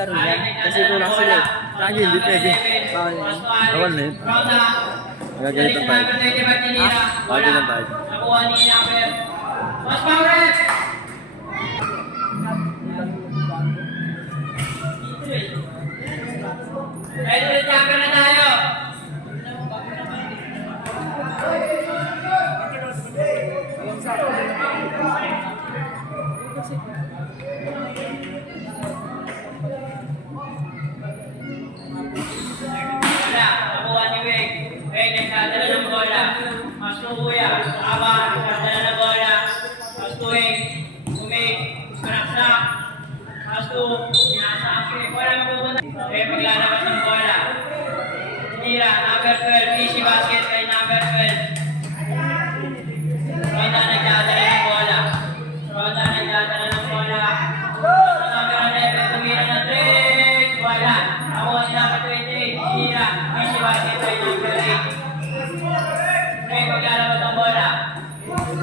maglaro yan. Kasi kulang sila eh. Sa akin, hindi pwede. Bawal na yun. Bawal na yun. Nagagalitan tayo. Bagay lang tayo. Nakuha ni number. Mas power! Ready to jump na tayo. Wala, nakuha ni Weng. Weng, nagdadala ng bola. Mas kuya, Aba, nagdadala ng bola. Mas Weng, Weng, panaksak. Mas pinasakit. Wala mapupunta. Weng, maglalabas ng bola. Tira, number 12, easy basket kay number 12. Ronda nagdadala ng bola. Ronda nagdadala ng bola. Number 11, tumira ng 3. Wala. Nakuha ni number 28. Tira, easy basket kay number 8. Weng, maglalabas ng bola.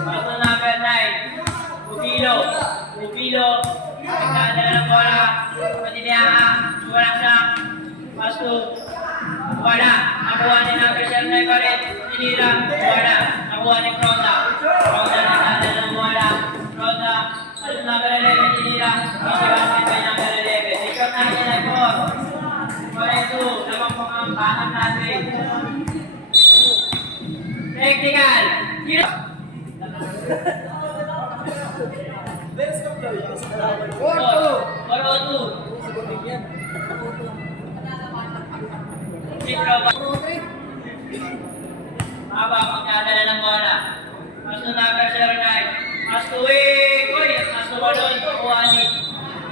Pasto number 9. Upilo. Nagdadala ng bola. Patiniyaka. Sumalaksak. Pasto. Wala. Nakuha ni number 7 pa rin. Tinira. Wala. Nakuha ni Ronda. Ronda nagdadala ng bola. Ronda. Pasto number 11. Tinira. Easy basket kay number 11. Ikaw na yan ay po. Pareto. Lamang po ang bahang natin. Technical. Oroto. Aba, magdadala ng bola. Pasto number 09. Pasto Weng. Uy, pasto balon. Nakuha ni.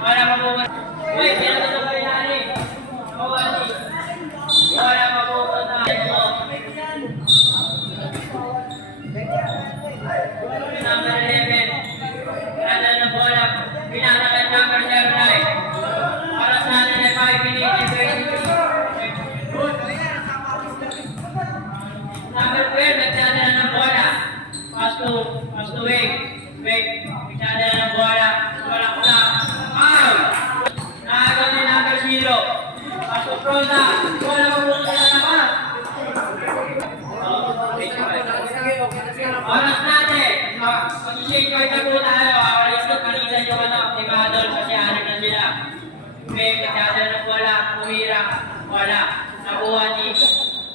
Wala mapupunta. Uy, pinatuto pa rin natin. Nakuha ni. Wala mapupunta. Number 11. Pinadala ng bola. Pinadala ng number 09. Para sa atin ay 5 minutes. Number 12, nagdadala ng bola. Pasto Weng. Weng, nagdadala ng bola. Sumalaksak. Out! Nakagaw ni number 0. Pasto Ronda. Bola mapupunta sa labas. Oras natin. Mag-shake ko ito po tayo. Awalis ko kanina yung optimadol kasi hanap na sila. Weng, nagdadala ng bola. Umira. Wala. Nakuha ni.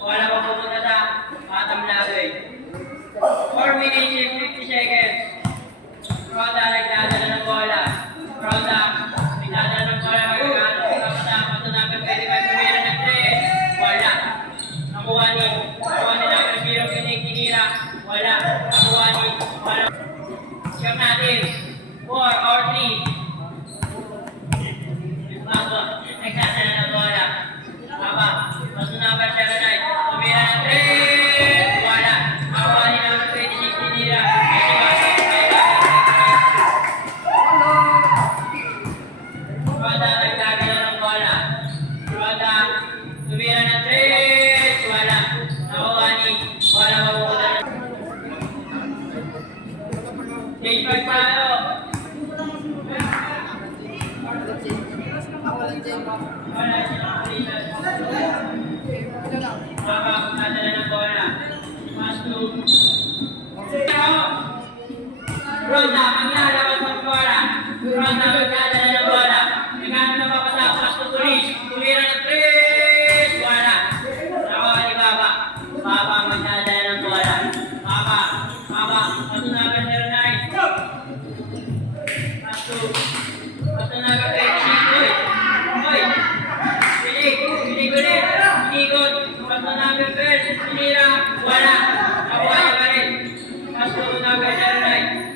Wala pa pupunta sa Atam Lagay. 4 minutes and 50 seconds. Ronda nagdadala ng bola. Ronda nagdadala ng bola. Magkakano. Kapatapos na number 25. Tumira ng 3. Wala. Nakuha ni number 0. Kinira. Wala. Nakuha ni. Wala. Siyam natin. 4 or 3. Nagdadala ng bola. Aba. Pasto number 7. Tumira ng 3. Wala. Nakuha ni number 26. Tinira. Ronda nagdadala ng bola. Ronda tumira ng 3. Wala. Nakuha ni. Wala mapupunta. Change back tayo. Aba, nagdadala ng bola. Pasto. Ronda, maglalabas ng bola. Ronda, magdadala ng bola. Naghanap na papasa. Pasto tulis. Tumira ng 3. Wala. Nakuha ni Baba. Baba, magdadala ng bola. Baba. Pasto number 09. Pasto number 26. Uy. Pilig ulit. Pilikot. Pasto number 12. Tinira. Wala. Nakuha niya pa rin. Pasto number 09.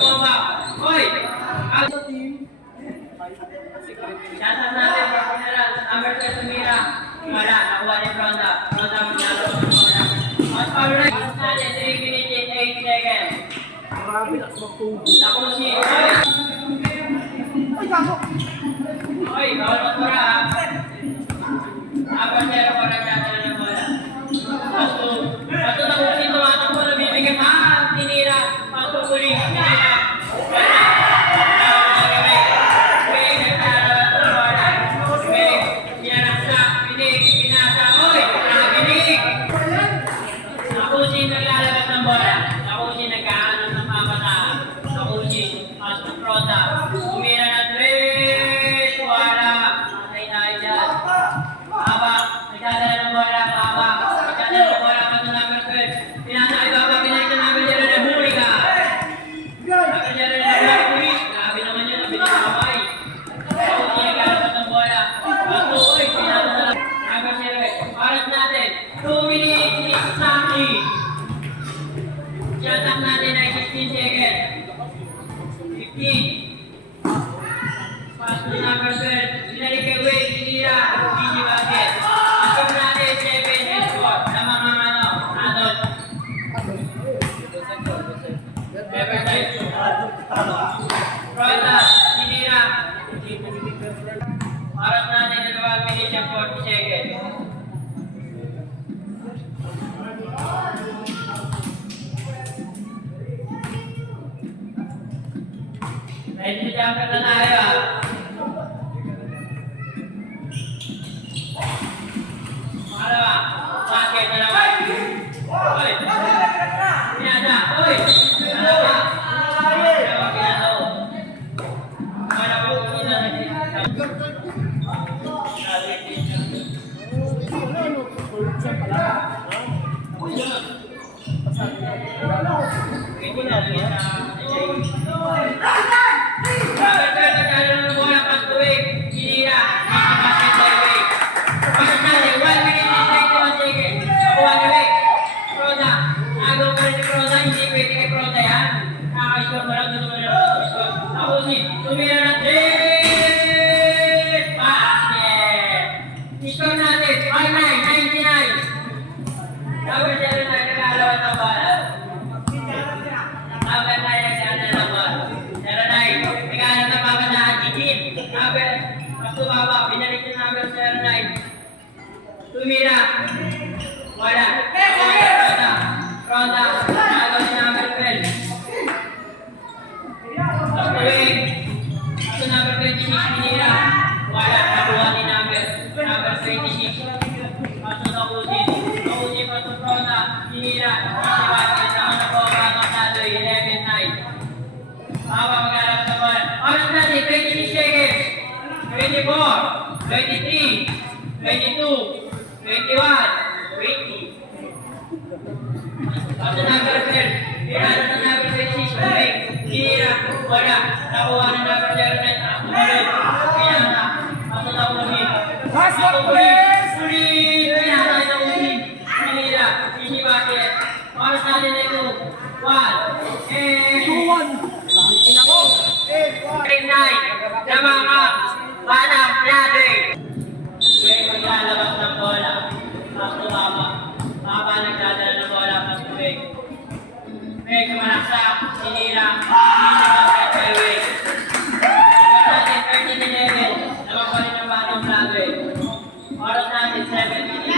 Tumaba. Uy. Shoutout natin sa general. Number 12 tumira. Wala. Nakuha ni Ronda. Ronda maglalabas ng bola. Mas power natin. 3 minutes and 8 seconds. Nakusi. Uy, bawal magpura ha. Number 0 ko nagdadala ng bola. Pasto nakusi. Tumatakbo na bibigyan. Tinira. Pasto muli. Tinira. Wala. is Saki. Siyatak natin ay 15 seconds. 15. Pass to number 12. Binalik kay Wade, Kinira, Gigi Basket. Asok natin 7 and 4 na mga adult. Riverside. Roda, Kinira. Harap natin na 1 minute and 40 seconds. Ready to jump na tayo. Pangalawa, basket na naman. Uy! Pinasa! Uy! Pinasa! Pinasa! Para po kami na tumira ng 3! Basket! Score natin, 99! Number 7 na nagkakalawan ng bala. Number 9 nagkakalawan ng bala. 09, nagkakalawan ng babadaan, Gigit. Number, mas tumaba, binalik yung number 09. Tumira. Wala. Ronda. Nagawa si number 12. Pagkawin. Ito number 26, Pinira. Wala. Nakuha ni number 26. Pasok sa Usin. Usin pa sa Ronda. Pinira. Basket naman ako. Makakasado. 11-9. Hawa mag-alap sa ball. Oras natin. 26 seconds. 24. 23. 22. 21. 20. Pasok number 12. Pinara sa number 26. Pinira. Wala. Nakuha na number 09. Tuloy. Pinara. Pasok sa Usin. Basket, please! Ulit! Pinara sa Usin. Pinira. Easy basket. Oras natin na ito. 1. And 9. Namaka. Batang floodway. May maglalabas ng bola. Pasok baba. Baba nagdadala ng bola. Pasok Wade. Wade kumalaksak. Sinira. Easy basket kay Wade. Oras natin 13-11. Naman pa rin ang batang floodway. Oras natin 7 minutes.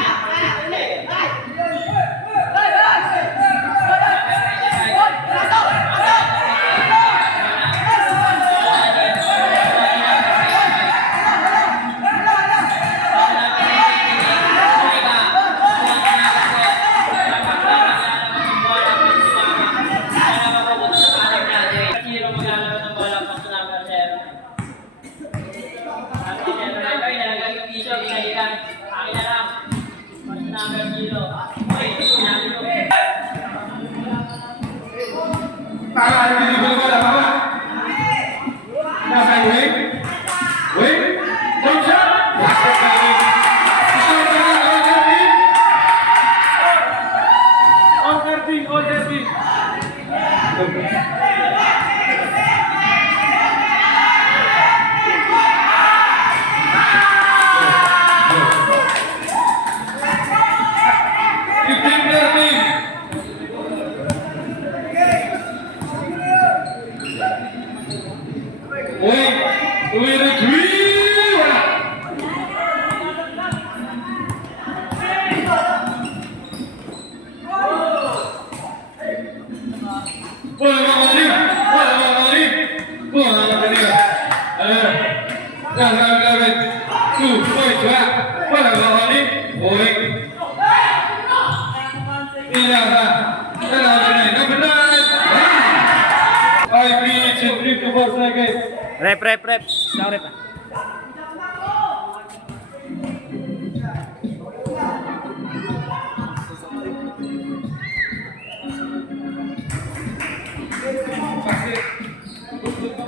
Rep. Isang rep.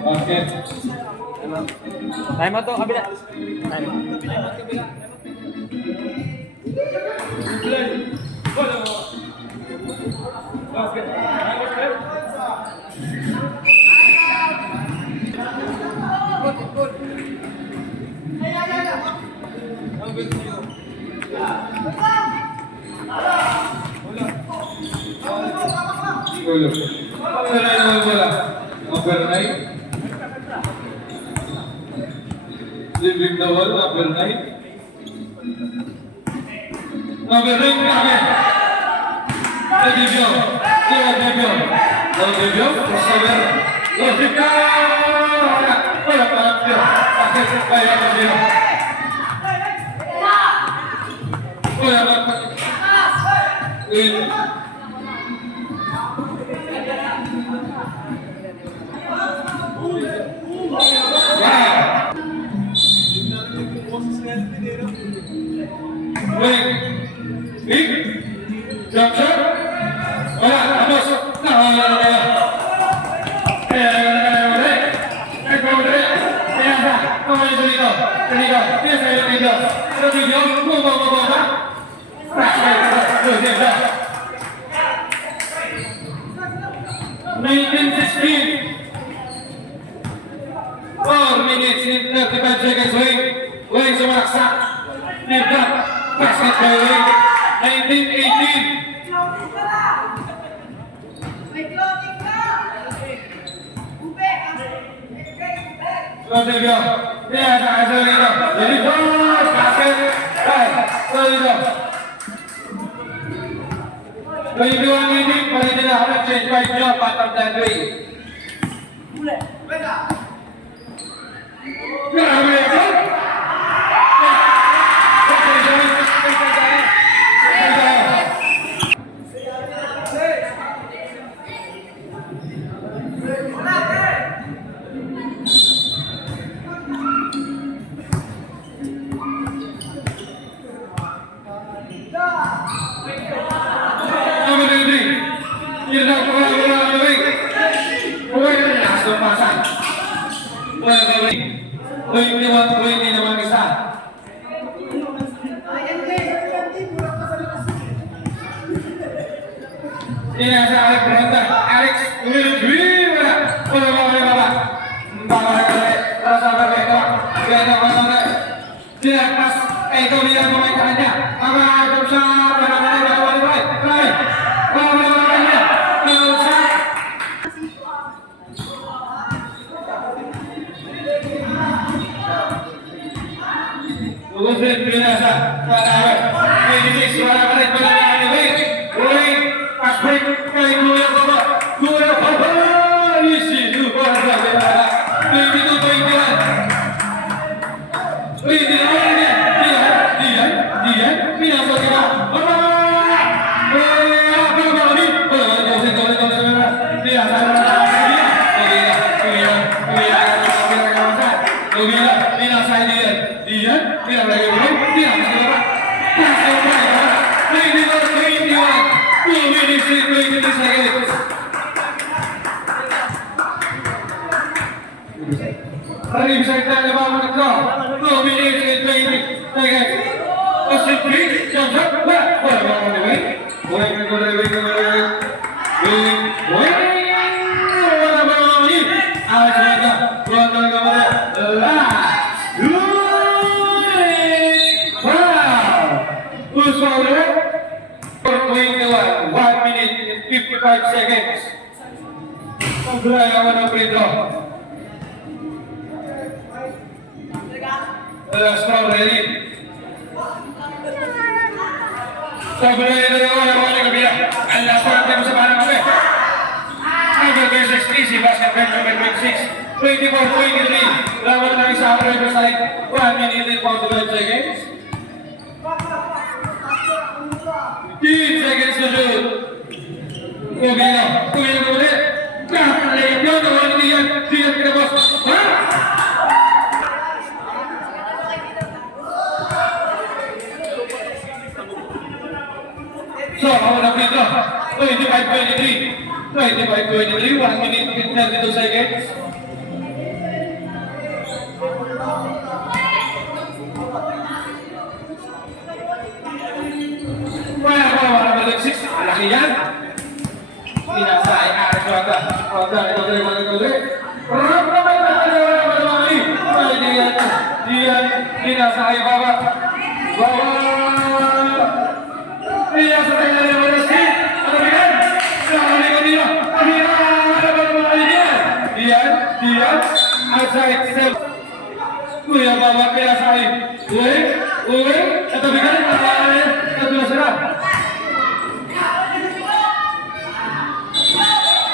Basket. Time out to, kabila. Time out. Tulog. Overnight naman wala. Overnight. Living the wall, overnight. Overnight kami. Debyo. Debyo. Debyo. Crossover. Debyo. Wala pa lang dito. Bakit kaya pa dito? Wala pa. Big jump shot. Wala, tapos. Wala na kayo. Wing sumaksak. Nildak. Basket by Wing. 19-18. Debyo. Dia sa hasil dito. Jadi bos basket. Dito. Tujuan ini paling tidak harus change by job atau dari. Ini naman isa. Ini sa Alex Bronta. Alex, wala. Dia pas, itu dia pemainannya. Apa bisa binasa. Ini suara balik balik Wing pas break kali dua babak. Isi luar biasa. Begitu poinnya. Dia binasa kita. Riverside na naman ito. 2 minutes and 20 seconds. Austin 3, jump shot. Wala on the way. Wala ba naman yun? Ayos na ito. Wala talaga mo na. Last 2 minutes. Wow! Who's fouled it? 4-21. 1 minute and 55 seconds. Pagulay naman ang free throw. Score ready. Pagulay na naman ang mga kabila. Ang last one natin sa parang kami. Number 26, si basketball number 26. 24-23. Lawan namin sa Riverside. 1 minute and 45 seconds. 15 seconds to shoot. Kumila ulit. Kapalayap yun. Nawala niyan. Diyan pinabos. So, ako na dito. 25-23. 25-23. 1 minute and 32 seconds. Wala 6. Malaki yan. Pinasa ay Alex Bronta. Ito tuloy. Diyan. Pinasa ay Baba. Pinasa ay Baba. Ano ba yan? Ano ba yan?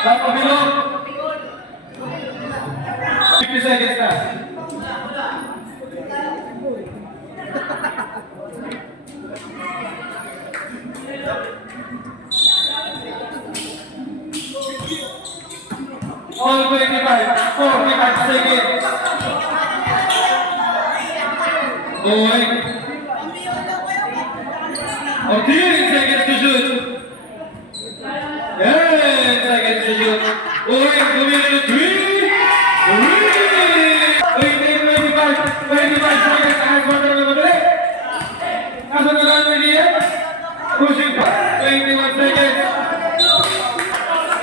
Papabilog. 50 seconds na. All 25, 45 seconds. Going. 10 seconds to shoot. 10 seconds to shoot. Going, 2 minutes, 3. 25 seconds. As one of the Kasunod na naman niya. Pushing pa. 21 seconds.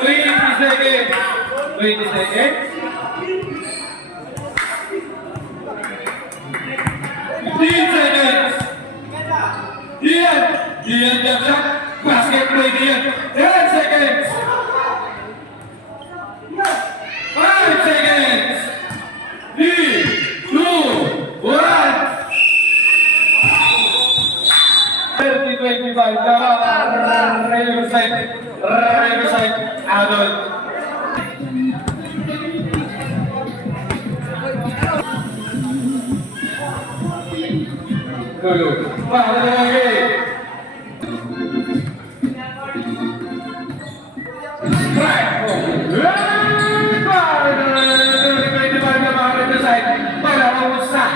20 seconds. 20 seconds. 15 seconds. Dian jump shot. Basket play Dian. 10 seconds. 5 seconds. 3, 2, 1. 30-25. Riverside. Adult. Good. Para lagi. Strike. Para memusak.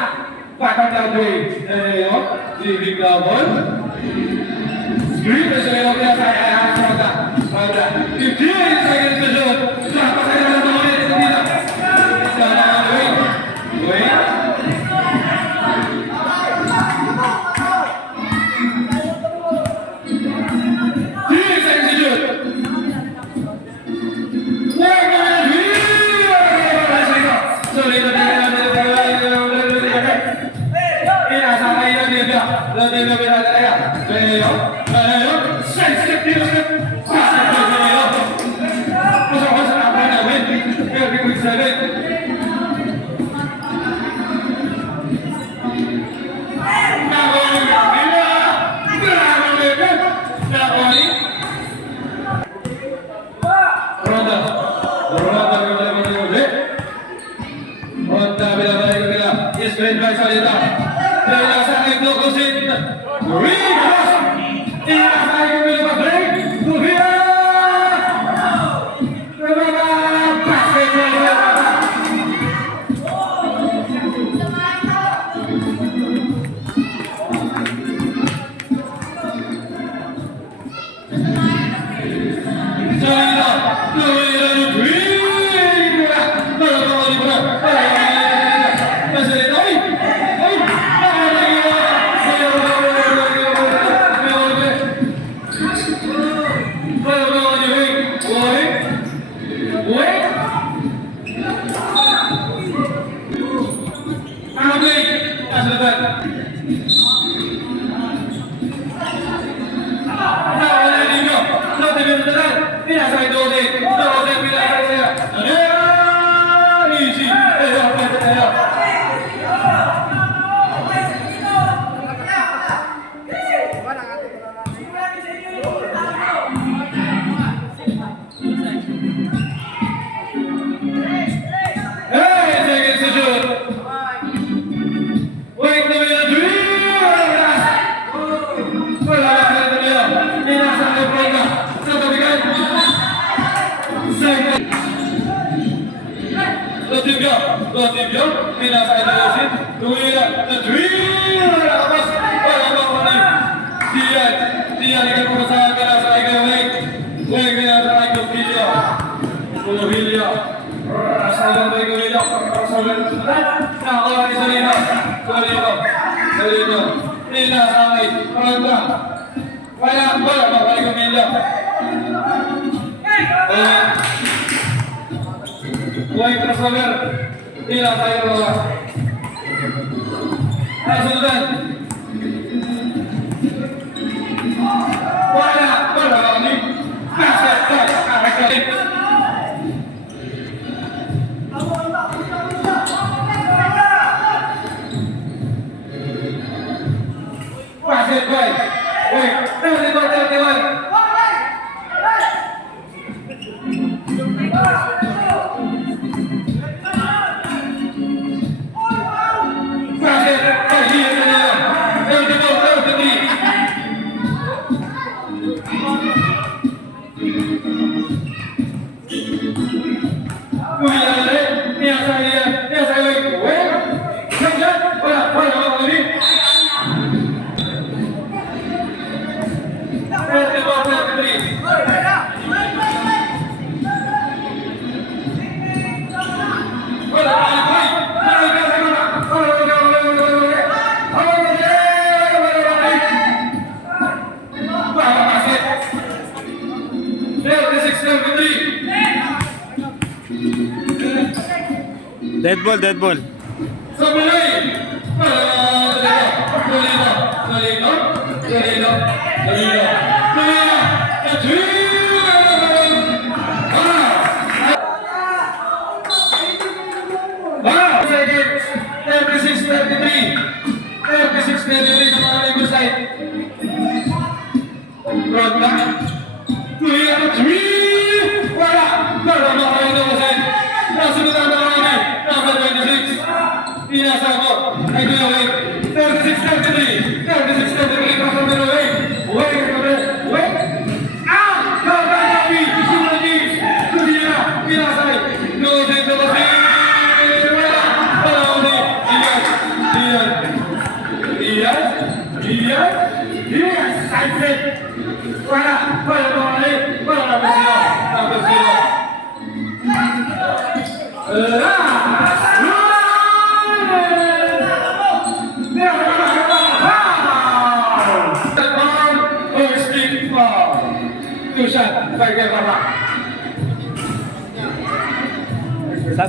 Batang floodway. Leaving double. Screen is a little bit pada 15 seconds to shoot. Berapa saja satu menit tidak. Sekarang wait. 3 seconds to shoot. Sorry, Dead ball, dead ball.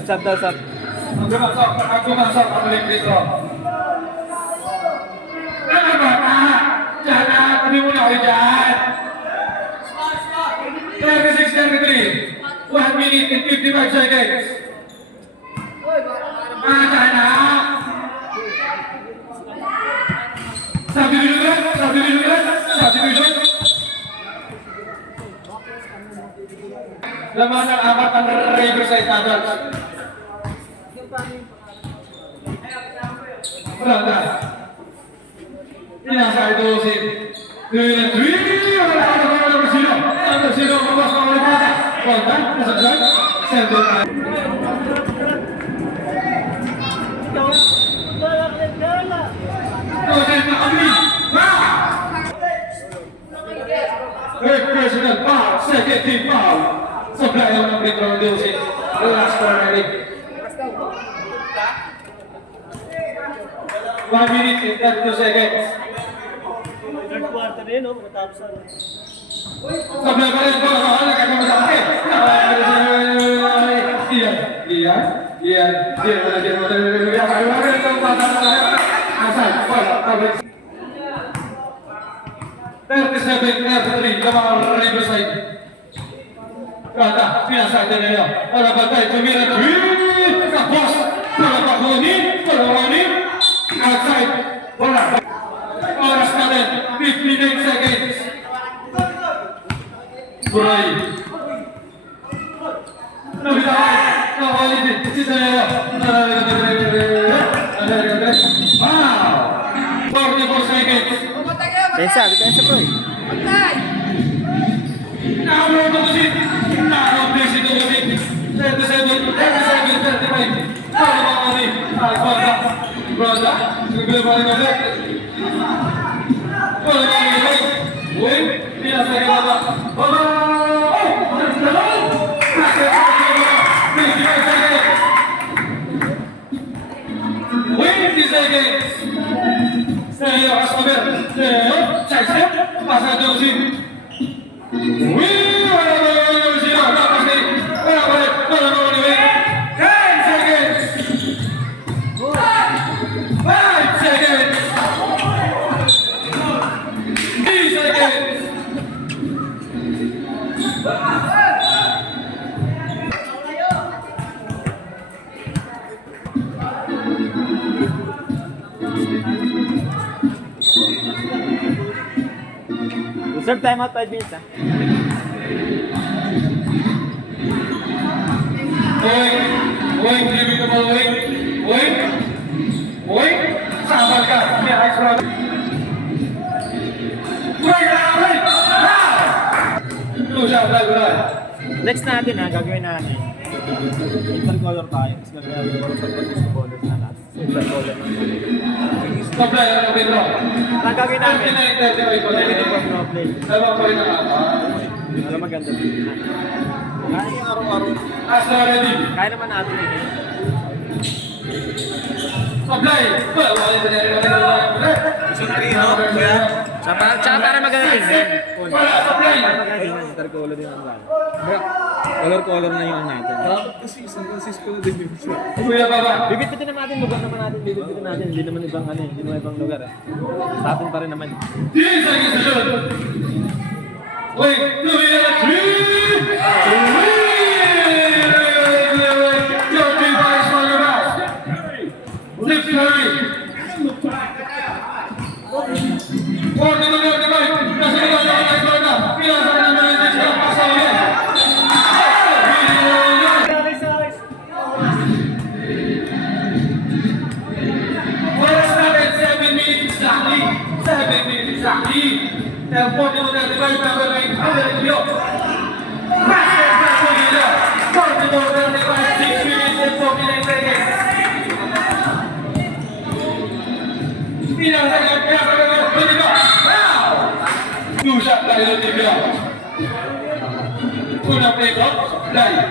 Sab daw, sab. Magkumasok, pabalik dito. Ano ba? Diyan na, tabi muna kayo dyan. 36-33. 1 minute and 55 seconds. Diyan na. Subdivision. Laman ng apat ang Riverside adults. Wala na. Pinasa ito si 2-3. Wala na sino. Number 0. Mabas ka ulit mata. Wala. Nasa dyan. Center na. Dosen na kami. Third personal foul. Second team foul. Sablayan ng free throw dosen. The last corner. 1 minute and 32 seconds. Third quarter rin, no? Matapos na. Sabay pa rin po ako. Nagkakamagakit. Iyan. Asal. Wala. 37-33. Lamang Riverside. Kata. Pinasa din na yun. Wala ba tayo? Tumira. Tapos. Wala ba kunin? Outside. Wala. Oras natin. 59 seconds. Buray. Nakawalid. Sita na yun. Wow! 44 seconds. Pensa bro. Nakawalid. 37-35. Brother, bigla pa rin ulit. Wala pa rin ulit. Uy, pinasa ka ba? Baba! Oh! Nagdalon! 55 seconds. 20 seconds. Sa'yo, Asmaber. Sa'yo, side-step. Pasa dosin. Uy! Wala pa rin ulit sila. Tapos ni. Wala pa rin ulit. 10 seconds. 5 seconds. 3 seconds. Reserve time out 5 minutes, ha? Wait, give it the ball, wait. Sabal ka. Yeah, nice run. Wait, now. Next natin ha, gagawin natin. Intercolor tayo. Tapos gagawin natin sa pag-colors na lahat. Intercolor na natin. Supply, ano Pedro? Ang gagawin natin. 39, 35 ko na yun. Uniform no play. Dalawa pa rin ang Alam maganda din. Kaya yung araw-araw. Asa ready. Kaya naman natin yun. Supply. Well, wala na rin. Isang 3 no? Kuya? Tsaka para maganda din. Wala, supply. Maganda intercolor din ang gano'n. Color-color na yung natin. Kasi San Francisco na din yung siya. Kuya Baba. Bibit-bitin naman natin, lugar naman natin, bibit-bitin natin. Hindi naman ibang ano eh, hindi naman ibang lugar eh. Sa atin pa rin naman. 10 seconds to shoot. Wait, 2 minutes, 3. Your device for your back. Lift your ring. 40 to 45. Nasa ikaw na ang ikaw na. Pinasa ka naman yung discount. Pasawa yan. Oras natin, 7 minutes exactly. 7 minutes exactly. And 40 to 35, number 9, Adelio. Basket by Adelio. 40 to 35, 6 minutes and 49 seconds. Pinasagad, pwede ba? Wow! 2 shot tayo ng Adelio. Unang play clock, live.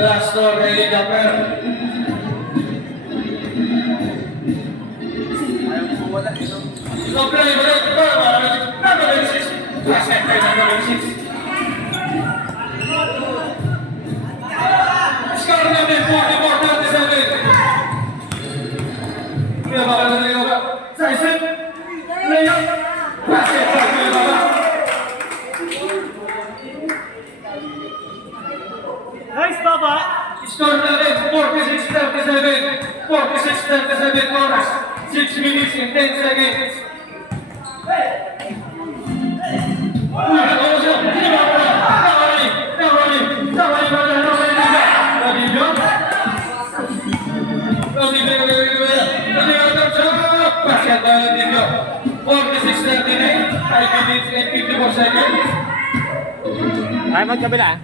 Last score kay Dapper. So play mo rin. Number 6. Basket by number 6. Score natin 44-37. Kuya Baba na rin ako. Tyson. Layup. Basket by Kuya Baba. Nice, Papa! Score natin 46-37. 46-37 oras. 6 minutes and 10 seconds. Ay, magkabila.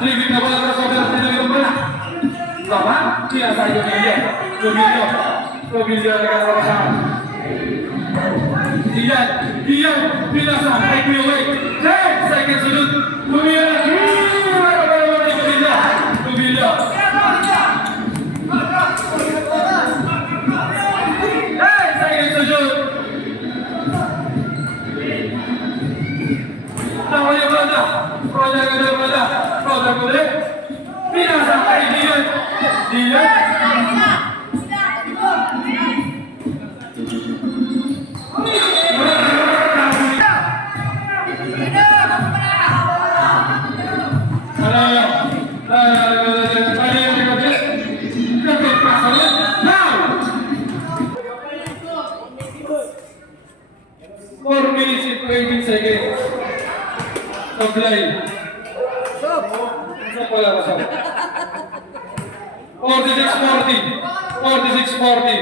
Living na bola para sa Obel, pinili ko bola. Tama? Pinasa yung Rubilio. Rubilio na kaya kasama. Diyan, pinasa, ay Kuya 10 seconds sunod. Rubilio na, Rubilio. 10 seconds sunod. Tama yung bola. Roda boleh. Pinasa kay Dian. Four minutes and 20 seconds. Apply. Wala pa sa 46-40. 46-40.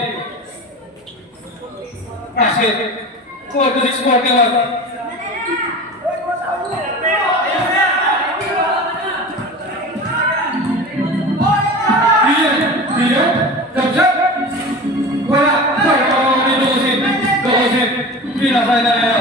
Basket. 46-41. Diyan. Jump shot. Wala. Dokosin. Pinasay na niya.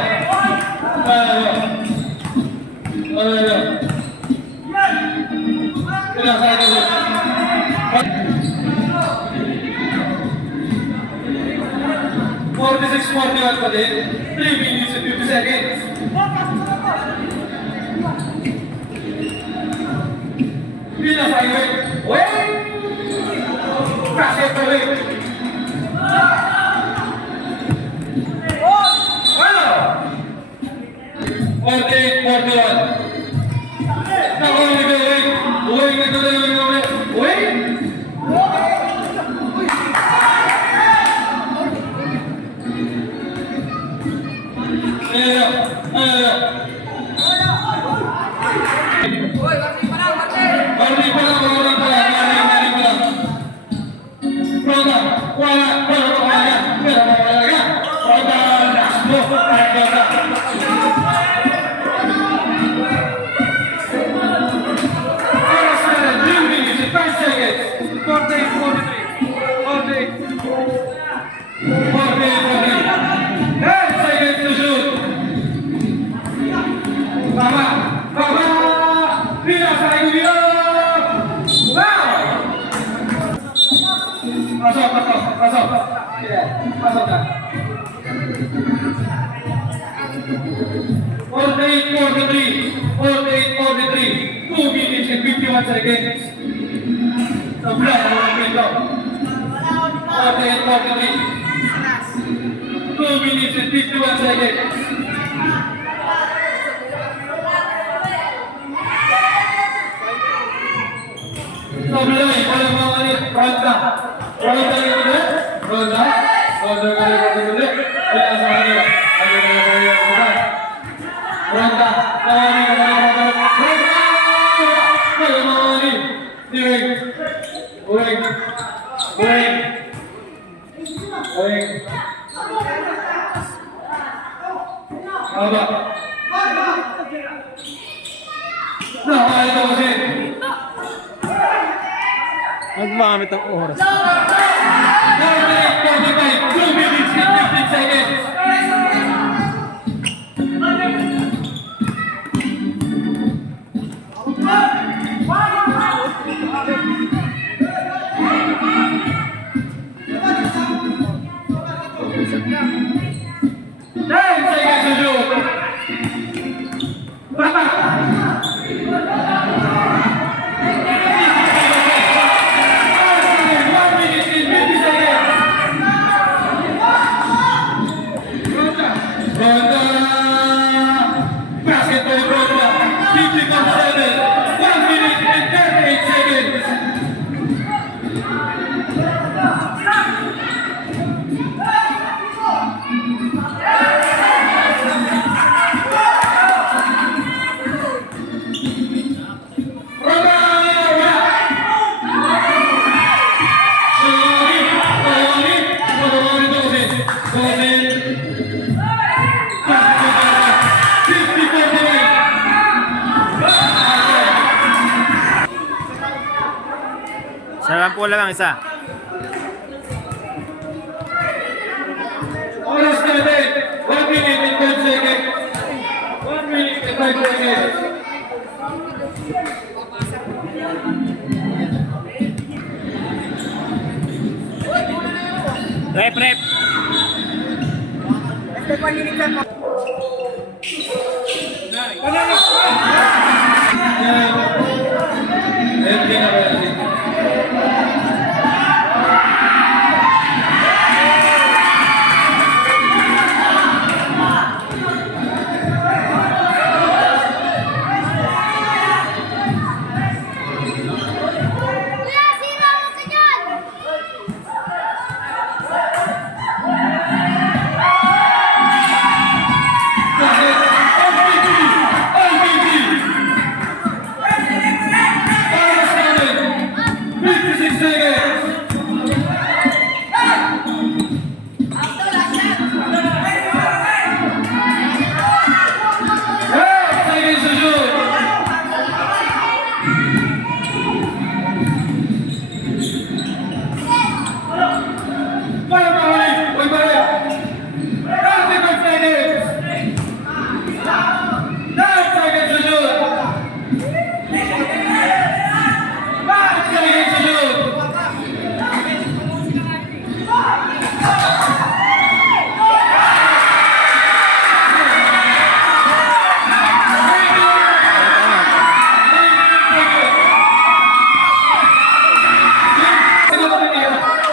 $46-41 pa din. 3 minutes and 50 seconds. Pinasay wait. Basket pa wait. 41. Nakuha ni Gawin. Uy, nagtuloy yung Gawin. Uy! Warning pa lang. Pronta, wala. Pasok na. 48-43. 2 minutes and 51 seconds. Sobra, walang pito. 48-43. 2 minutes and 51 seconds. Sobra, walang mga ulit. Ronda yung ulit. Ronda yung ulit. Kaya sa kanila. Ronda. Nagmamit ang oras. 2 minutes and 15 seconds. Sarap po lang ang isa. Oras natin, 1 minute and 5 seconds. 1 minute and 5 seconds. Rep.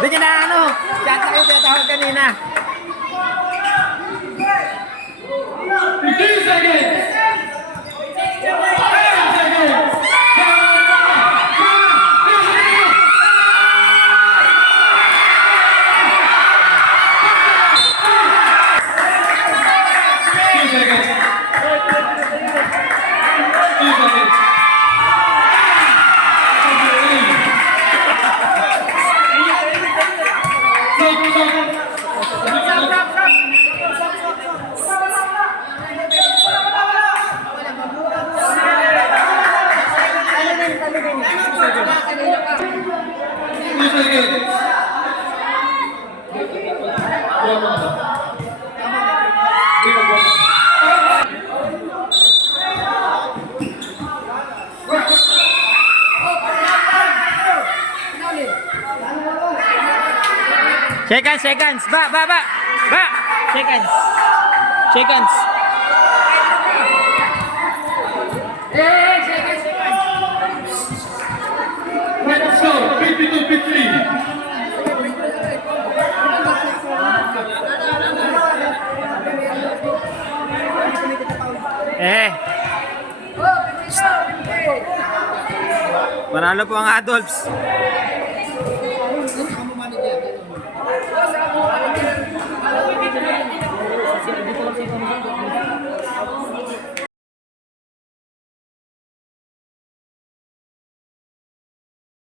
Hindi na ano, chat na kayo tinatawag kanina. 15 seconds! Seconds, seconds. Ba. Seconds. Seconds. Final score, 52-53. Manalo po ang Adolfs.